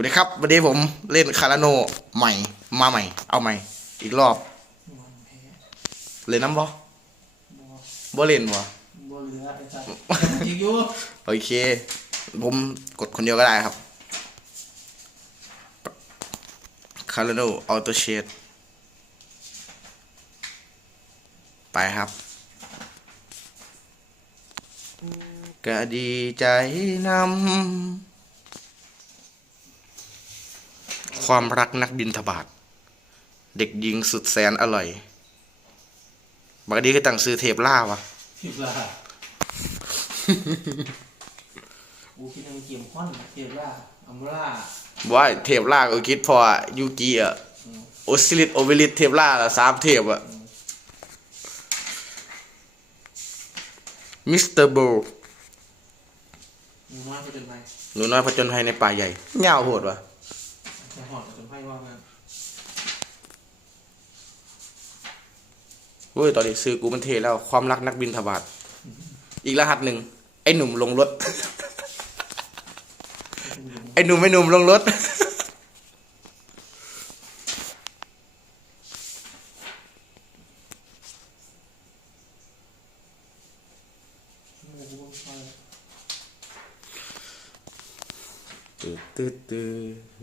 วัสดีครับวันนี้ผมเล่นคาราโนใหม่มาใหม่ เอาใหม่ อีกรอบมันแพ้เล่นน้ำบ่บอบ่เล่นบ่บอเหลือไอ้จัดยิงอยู่โอเค ผมกดคนเดียวก็ได้ครับคาราโนออโตเชดไปครับก็ดีใจนำ ความรักนักบินทบาท เด็กหญิงสุดแสนอร่อยบางทีก็ตั้งซื้อเทปล่าวะผิดละกูคิดว่ามันเกมคอนเกมล่าอัมล่าว่าเทปล่าก็คิดพออะยูกิอะโอซิลิตโอเวลิตเทปล่าละสามเทปอะมิสเตอร์โบมึงว่าไปจนไปหนูน้อยผจญภัยในป่าใหญ่เง่าโหดวะ จะหอดจนไพ่ว่ามันเว้ยตอนนี้ซื้อกูมันเทแล้ว ความรักนักบินทบาทอีกรหัสหนึ่งไอ้หนุ่มลงรถ ไอ้หนุ่มไอ้หนุ่มลงรถ ไม่รู้ว่าใคร ตื้อตื้อตื้อ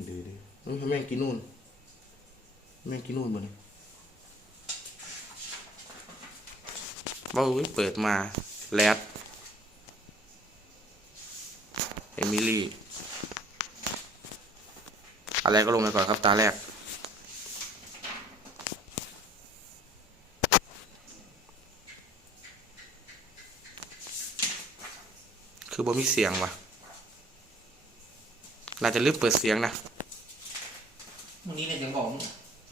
ดื้อดื้อเฮ้ย แม่งกินนู่น แม่งกินนู่นบ่เนี่ยบ้าเว้ยเปิดมาแรดเอมิลี่ อะไรก็ลงไปก่อนครับตาแรก คือบ่มีเสียงว่ะน่าจะลืมเปิดเสียงนะ มึงนี้เนี่ยยังบอกมึง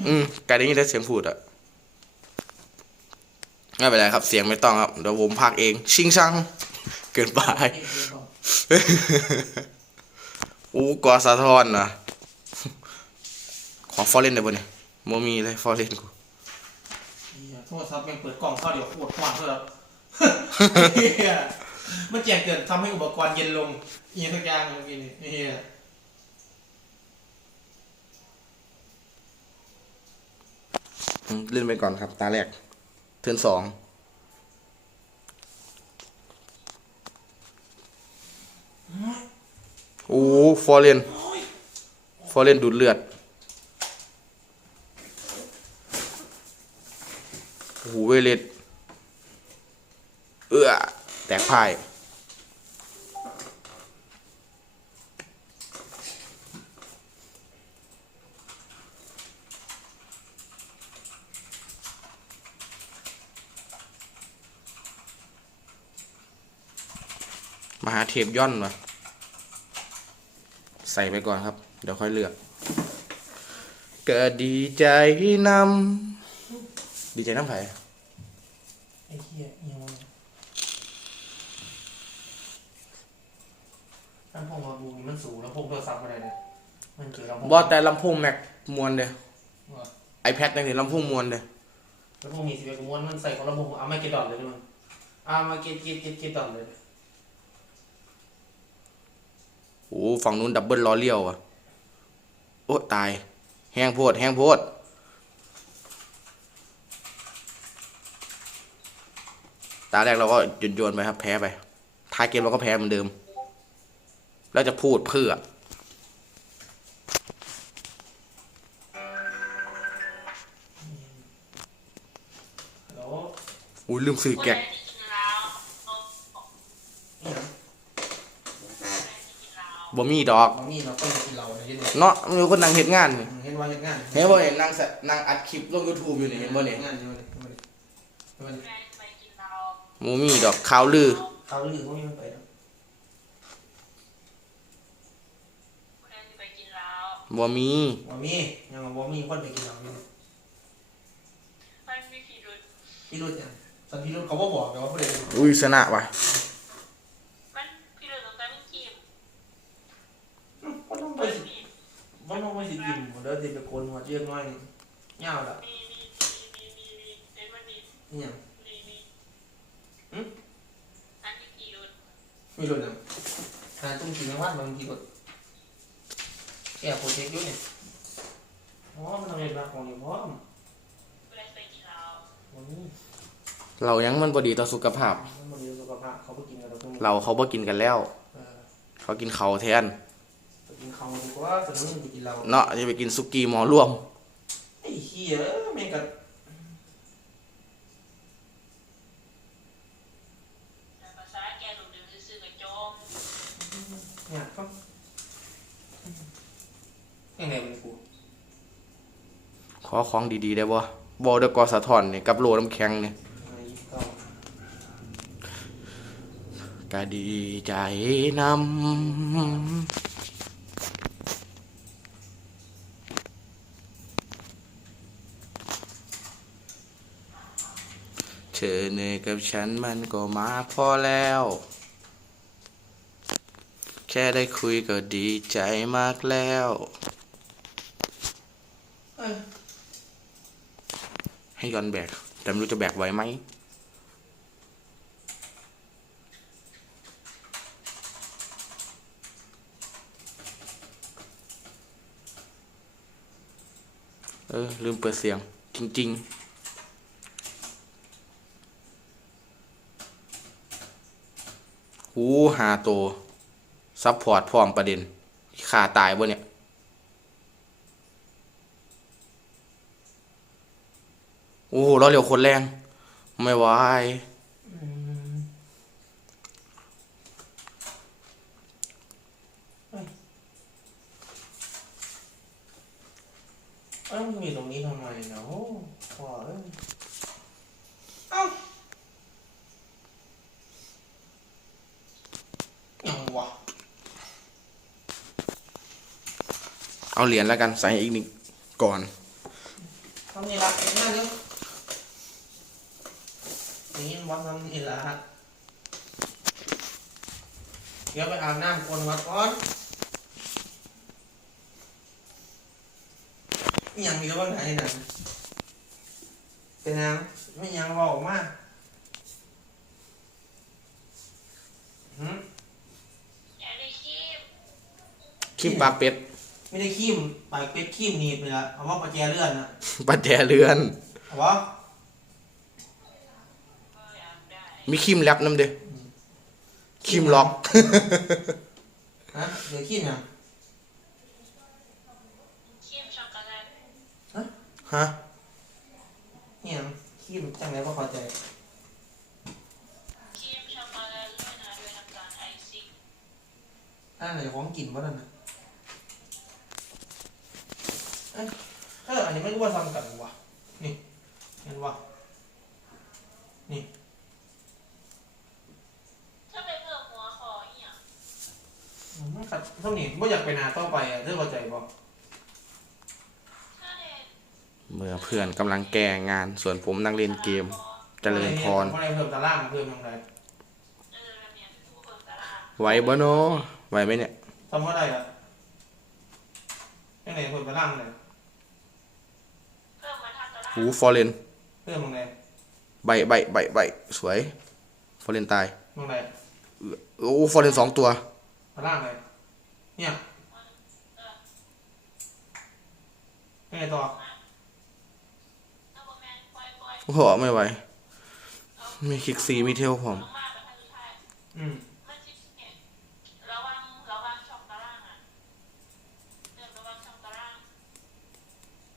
อืมการได้ยินแต่เสียงพูดอะไม่เป็นไรครับ เสียงไม่ต้องครับ เดี๋ยวผมพากเอง ชิงชัง เกินไปเฮ้ยเฮ้ยบอกอู้กอสะท้อนนะขอฟอร์เรนได้ปะเนี่ยโมมีเลยฟอร์เรนกูเหี้ยโทษครับยังเปิดกล่องเข้าเดี๋ยวปวดหัวเพื่อเฮียมันแจ้งเตือนทำให้อุปกรณ์เย็นลงเฮียทุกอย่างเลยเมื่อกี้นี่ เล่นไปก่อนครับ ตาแรก เทิร์นสองโอ้ฟอร์เรนฟอร์เรนดูดเลือดโอ้โหเวเลตเอื้อแตกพ่าย มหาเทพย่อนวะใส่ไปก่อนครับ เดี๋ยวค่อยเลือกก็ดีใจนำดีใจน้ำไผ่ไอ้เฮียยังไงลำโพงเราดูนี่มันสูงลำโพงโทรศัพท์อะไรเนี่ยมันเจอลำโพงบอแต่ลำโพงแม็กมวนเด้ว่าไอแพดยังเห็นลำโพงมวนเด้ลำโพงมีสิบเอ็ดกระมวลมันใส่ของลำโพงเอามาเกตดอนเลยด้วยมันเอามาเกตเกตเกตเกตดอนเลย โอ้ฝั่งนู้นดับเบิลล้อเลี้ยวอะโอ้ตาย แห้งโพด แห้งโพด ตาแรกเราก็โยนๆไปครับ แพ้ไป ท้ายเกมเราก็แพ้เหมือนเดิม แล้วจะพูดเพื่อแล้วอุ้ยลืมซื้อแก๊ก เนี่ย บ่มีดอกบางนี่เราต้องกินเราในที่นี่เนาะมีคนนั่งเฮ็ดงานนี่เห็นว่าเห็นงานเห็นบ่เห็นนั่งสะนั่งอัดคลิปลง YouTube อยู่นี่เห็นบ่เนี่ยงานอยู่นี่มันบ่มีดอกข่าวลือเขาลือเขาไม่ไปแล้วบ่มีว่ามียังว่ามีคนไปกินเราอยู่พี่รุ่นเนี่ยตอนพี่รุ่นเขาก็บอกแต่ว่าผู้ใดอุ้ยชนะว่ะ ก็ต้องไป ว่าน้องไปสิกินหมดแล้วสิไปโกนหัวเชือกน้อยเงาละเนี่ยอืมมีรุ่นะกาตุ้มกินในวัดบางทีก็แกโปรเจกต์ด้วยเนี่ยอ๋อมันทำเรียนรักของนี่พร้อมเรายังมันบดีต่อสุขภาพมันมาดีต่อสุขภาพ เราเขาบ่กินกันแล้ว เขากินเขาแทน เขาดีกว่าสนุกไปกินเราเนาะจะไปกินสุกี้หมอรวมไอ้เหี้ยแม่งกับภาษาแกดูดื้อซื่อกับโจมเนี่ยก็ยังไงมันกูขอของดีๆได้บ่บ่เดกอสะท้อนเนี่ยกับโลน้ำแข็งเนี่ยกาก็ดีใจนำ อเหนื่อยกับฉันมันก็มาพอแล้ว แค่ได้คุยก็ดีใจมากแล้วให้ย้อนแบก แต่ไม่รู้จะแบกไหวไหมเออ ลืมเปิดเสียง จริง ๆ หูหาโตวซัพพอร์ตพร้อมประเด็นขาตายบ่เนี่ยโอ้โหเราเร็วคนแรง ไม่ไหวอืมเอ้ยเอ้ามันมีตรงนี้ทำไมเนาะขอเอ้ยเอ้ายังวะ เอาเหรียญแล้วกันใส่อีกนิดก่อนทำนี่ละเอ็งนั่นเดี๋ยวนี่วัดทำนี่ละเดี๋ยวไปอาบน้ำคนวัดก่อนอิหยังมีแต่ว่าไหนนั่นเป็นยังไม่ยังบอกมาหืมอย่าได้คีบคิมปลาเป็ด ไม่ได้ขี้มปากเป็ดขี้มหนีบเลยละเอาว่าประแจเลื่อนนะปัดแจเรือน เอาวะก็อยากได้มีคิมแรปน้ำเด้อคิมล็อกฮะเดี๋ยวขี้มยังคีบช็อกโกแลตฮะนี่ยังขี้มจังไรว่าเข้าใจคีบช็อกโกแลตด้วยนะด้วยน้ำตาลไอซิ่งอันไหนของกินวะนั่นนะ เอ้ยเอออันนี้ไม่รู้ว่าทำกันวะนี่เห็นวะถ้าไปเพิ่มหัวคออีหยังมันขัดเท่านี้ว่าอยากไปนาต่อไปอะเรื่องเข้าใจบ่ถ้าเด็กเมื่อเพื่อนกำลังแก้งาน ส่วนผมนั่งเล่นเกม เจริญพรว่าอะไรเพิ่มตารางเพิ่มยังไงเออแบบเนี้ยทุกคนตารางไหวบ่เนาะไหวไหมเนี่ยทำเท่าไหร่อะยังไงเพิ่มตารางเลย เพิ่มมาทักตาราง หูฟอร์เรนเพิ่มยังไงใบใบใบใบสวย ฟอร์เรนตายยังไงโอ้ ฟอร์เรนสองตัวตารางเลยเนี่ยยังไงต่อถ้าบอกแม่นปล่อยปล่อยโอ้โหไม่ไหว มีคลิกซีมีเทลผมลงมาแบบทันสุดท้ายอืมมันจิเนี่ยระวังระวังช่องตารางอะเดินระวังช่องตาราง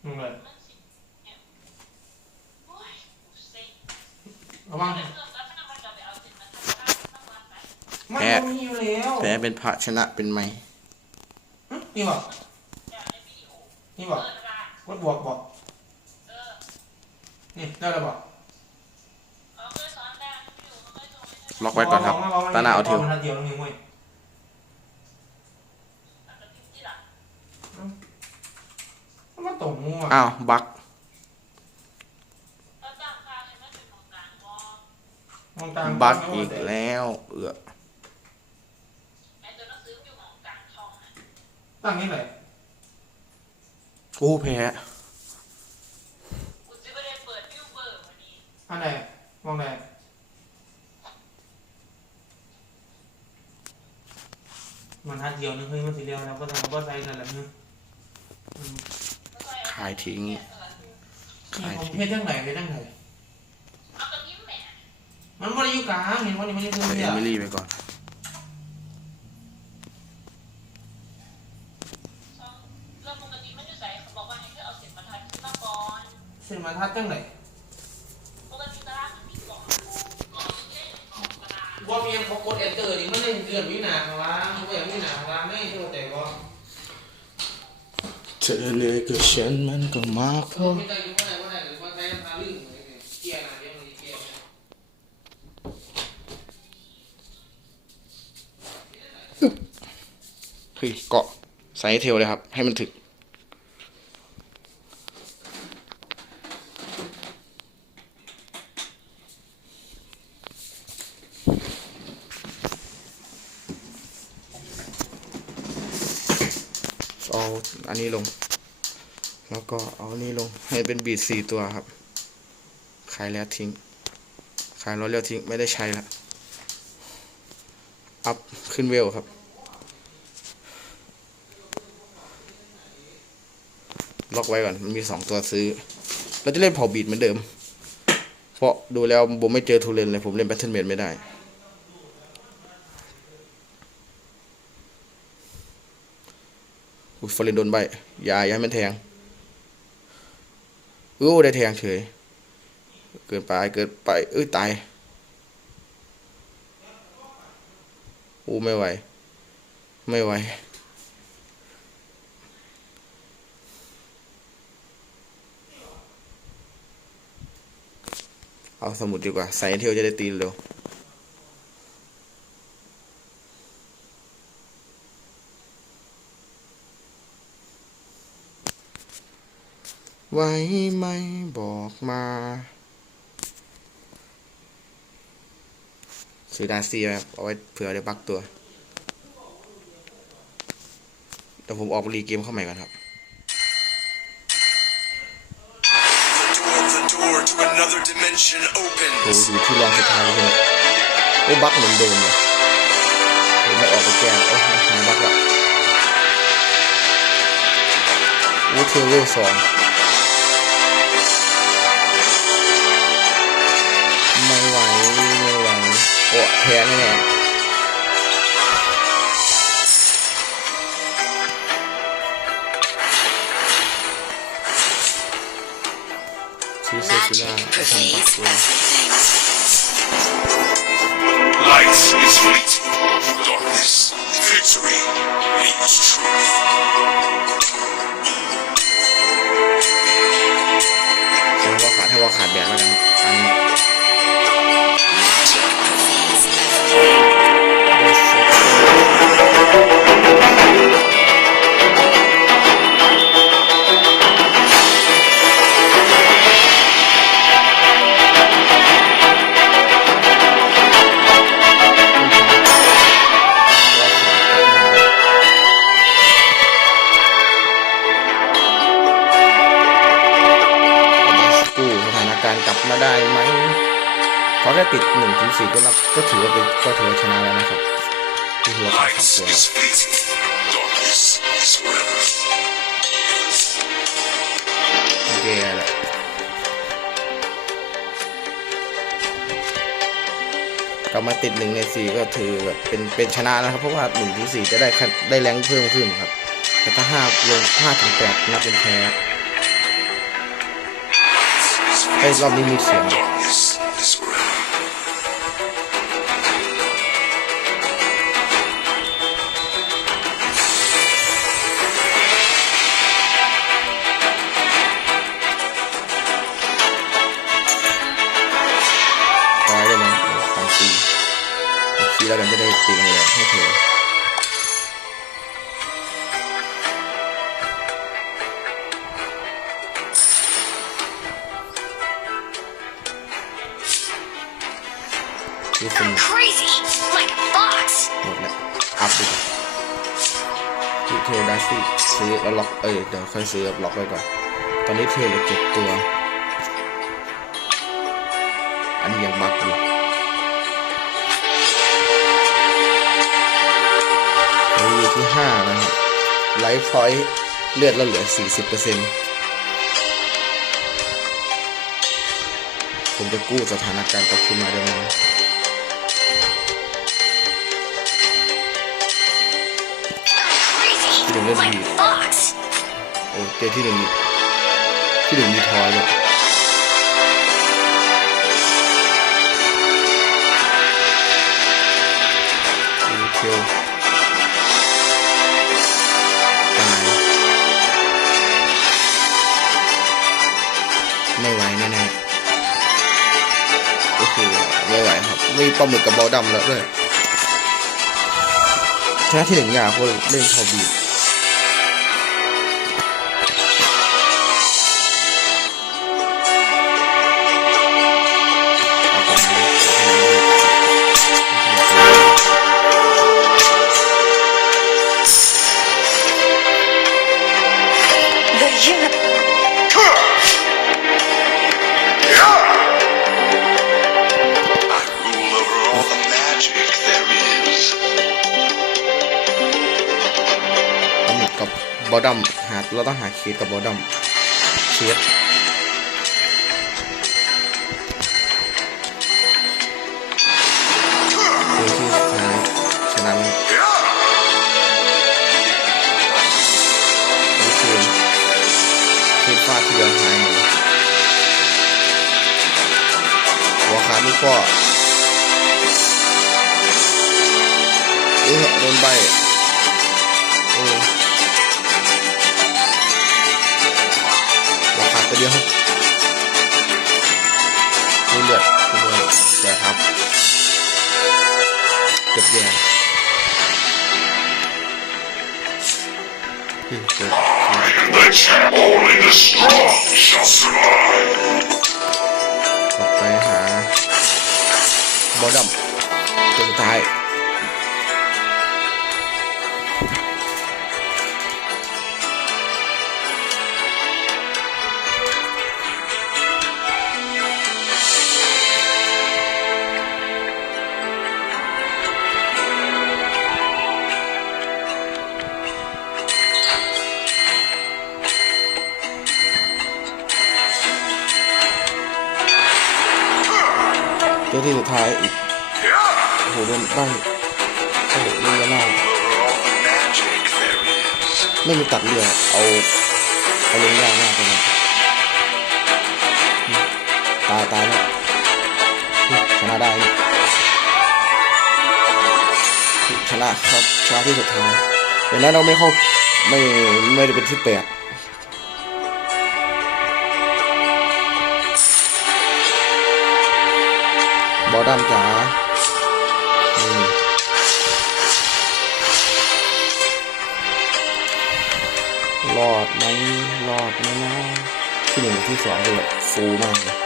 ยังไงมันสิเนี่ยโอ้ยกูเซ็ง ระวังเพิ่มแล้วถ้ามันจะไปเอาจิตมาทักตารางต้องวางไปมันแพ้ต้องมีอยู่แล้วแพ้เป็นพระชนะเป็นไหมหึนี่บ่จากในวิดีโอนี่บ่เปิดร้านวัดบวกบ่เออนี่ได้แล้วบ่เขาเคยสอนแล้ววิดีโอเขาเคยส่งให้เธอล็อกไว้ก่อนครับ ตาหน้าเอาเทลมันทันเดียวนี่เว้ยตัดกระพริบที่หลังมันตรงงัวอ้าว บัก แล้วจ้างค่าใช่ไหมเป็นของกลางบอ มองกลาง บักอีกแล้ว เอือไอ้ตัวหนังสืออยู่ของกลางช่องอะตั้งนี่เลยโอ้แพ้กูจะไม่ได้เปิดวิวเบอร์วันนี้อันไหนมองไหนมันทัดเดียวนึงเฮ้ยมันสีเดียวนะก็ทำก็ใส่กันแล้วนึงเขายทิ้งนี่ขายผมทิ้งเพศทั้งไหนเพศทั้งไหน เอากระยิ้มแหม่ มันไม่ได้อยู่กลางเห็นว่านี่มันอยู่ตรงใส่นี้เอะมิลี่ไปก่อน เรื่องปกติไม่ได้ใส่เขาบอกว่าให้เอเอาเสียบรรทัดขึ้นมาก่อนเส้นบรรทัดทั้งไหนปกติตารางมันมีกล่องกล่องเล่นกล่องกระดาษว่ามียนเขากดเอนเตอร์นี่มันได้เดือนวินาข้างล่างเขาอย่างวินาข้างล่างไม่เข้าใจว่าเธอเลยกับฉันมันก็มากพเขาอไม่ได้อยู่ว่าไหนว่าไหนหรือว่าใช้น้ำตาลึ่งอะไรเนี่ยเกียร์นะเดี๋ยวมันเกียร์ เฮ้ยเกาะใส่เทลเลยครับ ให้มันถึก เอาอันนี้ลง แล้วก็เอานนี้ลงให้เป็นบีดสี่ตัวครับขายแล้วทิ้ง ขายแล้วเลี้ยวทิ้งไม่ได้ใช้ละอัพขึ้นเวลครับ ล็อกไว้ก่อน มันมีสองตัวซื้อ เราจะเล่นเผาบีดเหมือนเดิม เพราะดูแล้วผมไม่เจอทูเลนเลย ผมเล่นแบทเทิลเมดไม่ได้ อุ้ยฟอร์เรนโดนใบอย่าอย่าให้มันแทงอู้ได้แทงเฉย เกินไป เกินไป เอ้ย ตายอู้ไม่ไหว ไม่ไหว เอาสมุดดีกว่า ใส่เทียวจะได้ตีเร็วไว้ไม่บอกมาซื้อดาซีครับเอาไว้เผื่อได้บักตัวเดี๋ยวผมออกรีเกมเข้าใหม่ก่อนครับ another โอ้ opens. อยู่ที่รองสุดท้ายแล้วใช่ไหมโอ้บักเหมือนเดิมเลยผมไม่ออกไปแก้โอ้หายบักละโอ้เทเลสองไม่ไหวไม่ไหวโอ้แพ้แน่ ซื้อเซฟิล่าไปทำบักเลย Light is fleeting. Darkness. Victory means truth. ใช้ว่าขาดให้ว่าขาดแบบแล้วกันครับอันนี้ มาได้ไหมเขาแค่ติดหนึ่งถึงสี่ก็นับก็ถือว่าเป็นก็ถือว่าชนะแล้วนะครับที่หัวขาด Light สองตัว is fleeting. Darkness is forever. โอเคแหละกลับมาติดหนึ่งในสี่ก็ถือแบบเป็นเป็นชนะแล้วครับ เพราะว่าหนึ่งถึงสี่จะได้ขั้นได้แรงเพิ่มขึ้นครับแต่ถ้าห้าลงห้าถึงแปดนับเป็นแพ้ อ้ยรอบนี้มีเสียงร้อยได้ไหมสองสี่สี่แล้วกันจะได้ตีแรงให้เธอ อัพดีกว่าที่เทลดัสซี่ซื้อแล้วล็อกเอ้ยเดี๋ยวค่อยซื้อล็อกไว้ก่อน ตอนนี้เทลเหลือเจ็ดตัว อันนี้ยังบักอยู่เราอยู่ที่ห้านะครับไลฟ์พอยต์เลือดเราเหลือสี่สิบเปอร์เซ็นต์ผมจะกู้สถานการณ์กลับคืนมาได้ไหม Crazy. Didn't live Like here. a fox. โอ้เจอที่หนึ่งอีกที่หนึ่งมีทอยเลยดูเทลตายไม่ไหวแน่ๆโอ้โหไม่ไหวครับไม่มีปลาหมึกกับบอลดำแล้วด้วยชนะที่หนึ่งยากเพราะเล่นพอบีบ อดัมหาเราต้องหาเคสกับบอดัมเคสเจอที่สุดท้ายชนะมันโอเคเคสฟาดทีเดียวหายหมดเลยหัวขาดลูกก็เออโดนใบ หัวขาดตัวเดียวดูเลือดดูเที่สุดท้ายอีกโอ้โหโดนใบโอ้โหเลือดเน่าไม่มีตัดเรือเอาเอาลงยากมากเลยนะตายตายแล้วชนะได้ชนะครับชนะที่สุดท้ายอย่นั้นเราไม่เข้าไม่ไม่ได้เป็นที่แปด อดำจ๋านี่รอดไหมรอดไหมนะที่หนึ่งที่สองเลยฟูมากเลย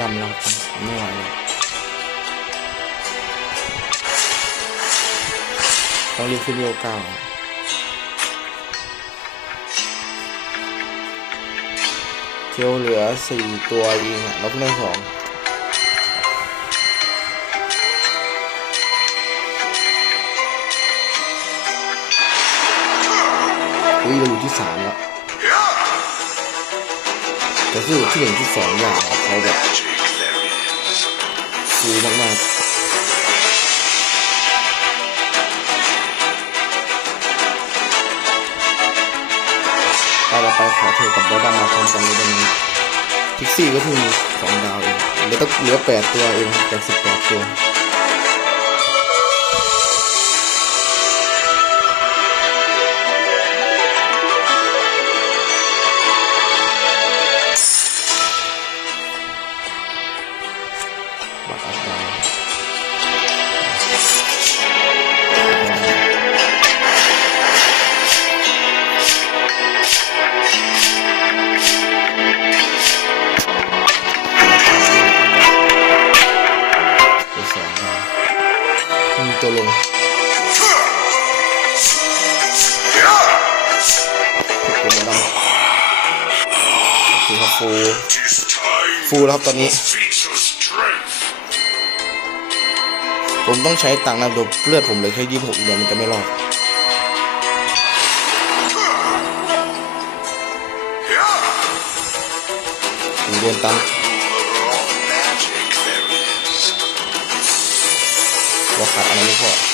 ดำแล้วครับไม่ไหวแล้วต้องรีบขึ้นเวเก้าเคียวเหลือสี่ตัวเองอะเราเพิ่งได้สองอุ้ยเราอยู่ที่สามแล้ว แต่สู้ที่หนึ่งที่สองอย่างเขาแบบ Magic there is. ฟูมากๆไปเราไปขอเธอกับบอดามาพร้อมกันเลยได้ไหมพิกซี่ก็เพิ่งมีสองดาวเองเหลือต้องเหลือแปดตัวเองจากสิบแปดตัว ฟูล Tis time ฟูแล้วครับตอนนี้ ผมต้องใช้ตังค์นะเดูเลือดผมเลยแค่ยี่สิบหกเดี๋ยวมันจะไม่รอดผมโดนตัน Ruler of all magic there is. ว่าขาดอะไรไม่พอ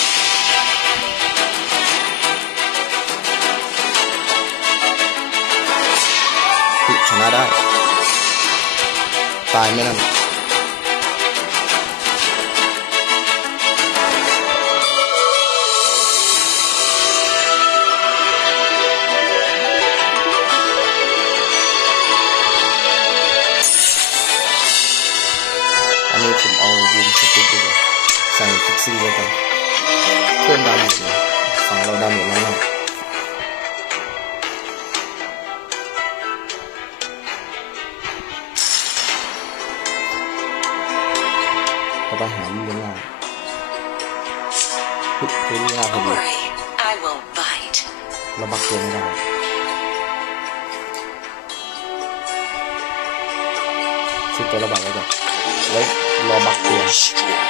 ตายไมนั่นอันนี้ผมเอาบูมสติ๊กดีกว่าใส่พิกซี่เข้าไปเพิ่มดาเมจเลยฝั่งเราดาเมจน้อยมา หาลูกล่าฮึบเจอลูกล่าพอ Don't ดี worry, I will bite. เราบักตัวไม่ได้ซื้อตัวระบาดไว้ก่อนไว้รอบักตัว Strong.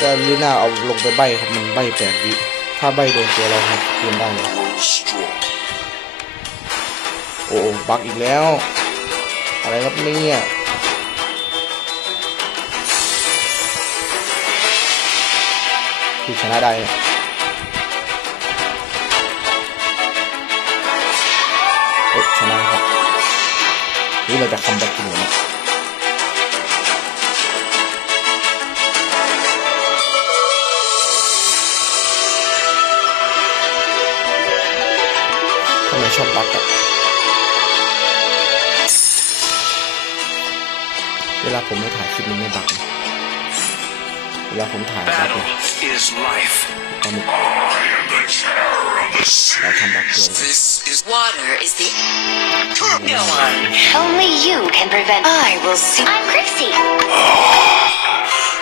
ก็ลีน่าเอาลงไปใบครับมันใบแปดวิถ้าใบโดนตัวเราครับเกมได้เลย Grow strong. โอ้โอ้บักอีกแล้ว อะไรครับเนี่ย คือชนะได้เนี่ยโอ้ชนะครับนี่เราจะคำแบ็กจริงเหรอเนี่ยทำไมชอบบักอะเวลาผมไม่ถ่ายคลิปมันไม่บักนะ เวลาผมถ่ายบัก Battle เนี่ย is life. ตอนนี้ I am the terror of the เราทำบักตัว seas. เลย This is Water is the. Go on. Only you can prevent. I will see. I'm Crixie.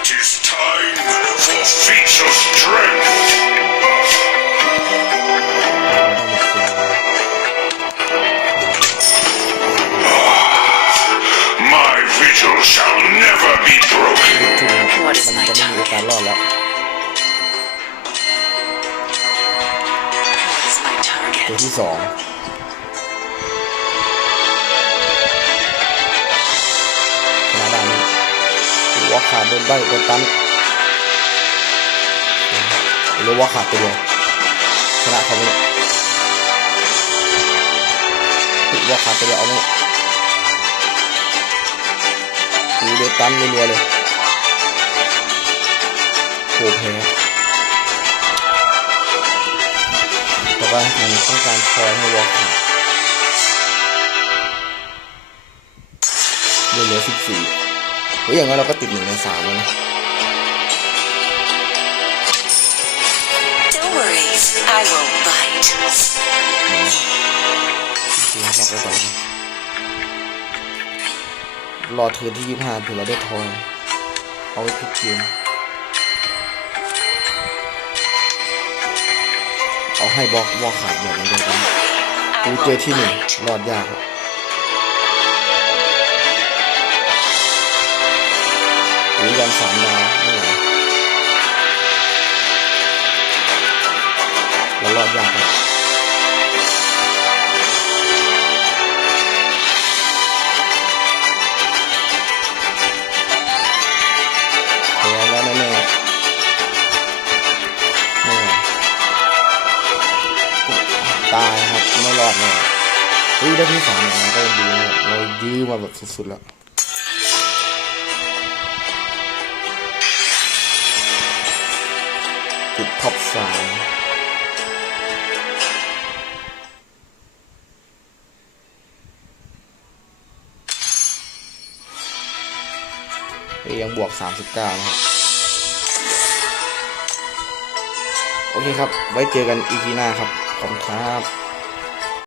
Tis time for feats of strength. เราได้หมดตัว My vigil shall never be broken. มันจะไม่มีโอกาสรอดแล้วตัวที่สองชนะได้นี่วอลขาดโดนใบโดนตันหรือวอลขาดตัวเดียวชนะเขาไหมเนี่ยวอลขาดตัวเดียวเอาไหมเนี่ยโอ้โดนตันรัวๆเลย โหแพ้ต่อไปผมต้องการคอยให้วอลขาดเหลือสิบสี่เฮ้ยอย่างนั้นเราก็ติดหนึ่งในสามแล้วนะ Don't worry, I will bite. ล็อกไว้ก่อนแล้วกันรอเทิร์นที่ยี่ห้าเผื่อเราได้ทองเอาไว้พลิกเกม เอาให้บล็อกวอลขาดแบบนั้นเดียวกัน I กู will เจอที่หนึ่ง bite. รอดยากครับหรือยันสามดาว ไม่รอดแน่เฮ้ยได้ที่สามอย่างนั้นก็ยังดีนะเรายื้อมาแบบสุดๆแล้วติดท็อปสามยยังบวก 39 นะครับ โอเคครับ ไว้เจอกันอีพีหน้าครับ ขอบคุณครับ